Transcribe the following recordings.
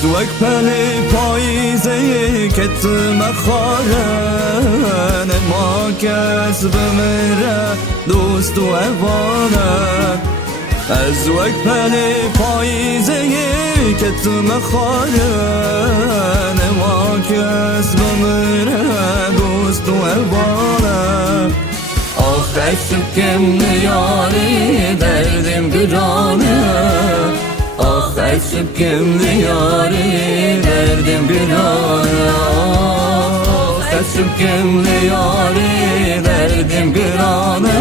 از وک پل پاییزه کتم خارن ما کس بمره دوست و اوانه از وک پل پاییزه کتم خارن ما کس بمره دوست و اوانه آخر شکم نیاری دردم گرانه آخر شکم نیاری دردم گرانه آخر شکم نیاری دردم گرانه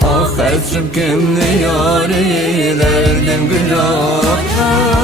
آخر شکم نیاری دردم گرانه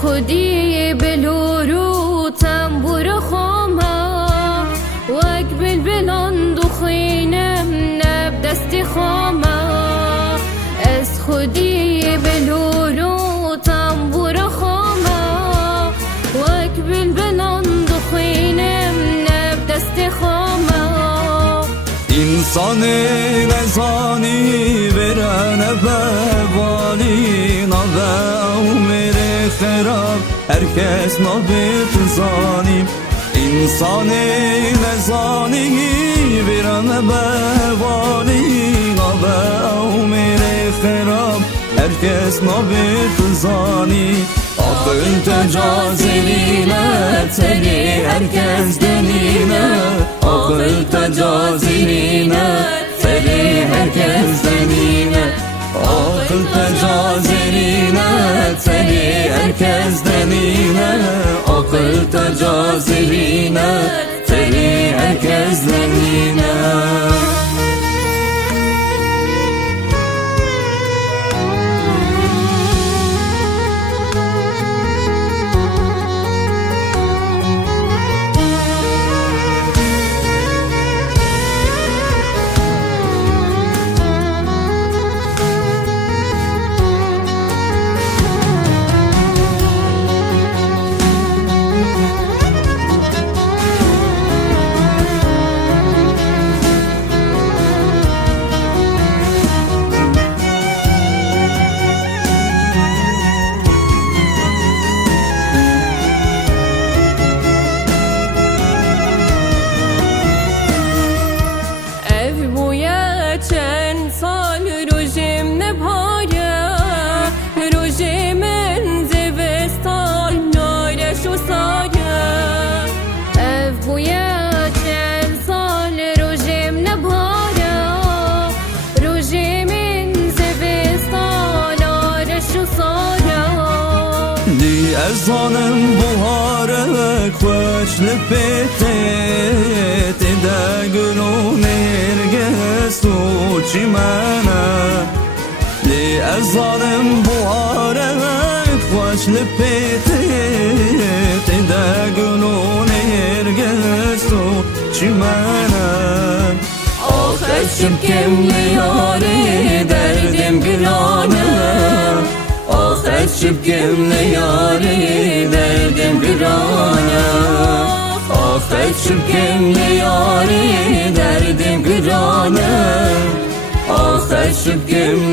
خودی بلور و تنبور خامه وک بلبلان دخینم نب دست خامه از خودی بلور و تنبور خامه وک بلبلان دخینم نب دست خامه انسان نزانی برن بوالی نوه خراب هرکس نابت زانیم انسان نزانی برن بوالی نوه عمر خراب هرکس نابت زانیم آخر تجازیرینه تری هرکس دنینه آخر تجازیرینه تری هرکس دنینه آخر تجازیرینه تری هرکس دنینه آخر تجازیرینه تری هرکس دنینه چند سال روزم نپایه روزم زوستان نارش و سایه اف بویا چند سال روزم نپایه روزم زوستان نارش و سایه دی ازانم بوهاره خوش لپته تده گلونه چیمانه لی ازانم بواره خوش لپیته تیده گلونه هرگز و چیمانه آخر شکم نیاری دردم گرانه آخر شکم نیاری دردم گرانه آخر شکم نیاری دردم گرانه آخر شکم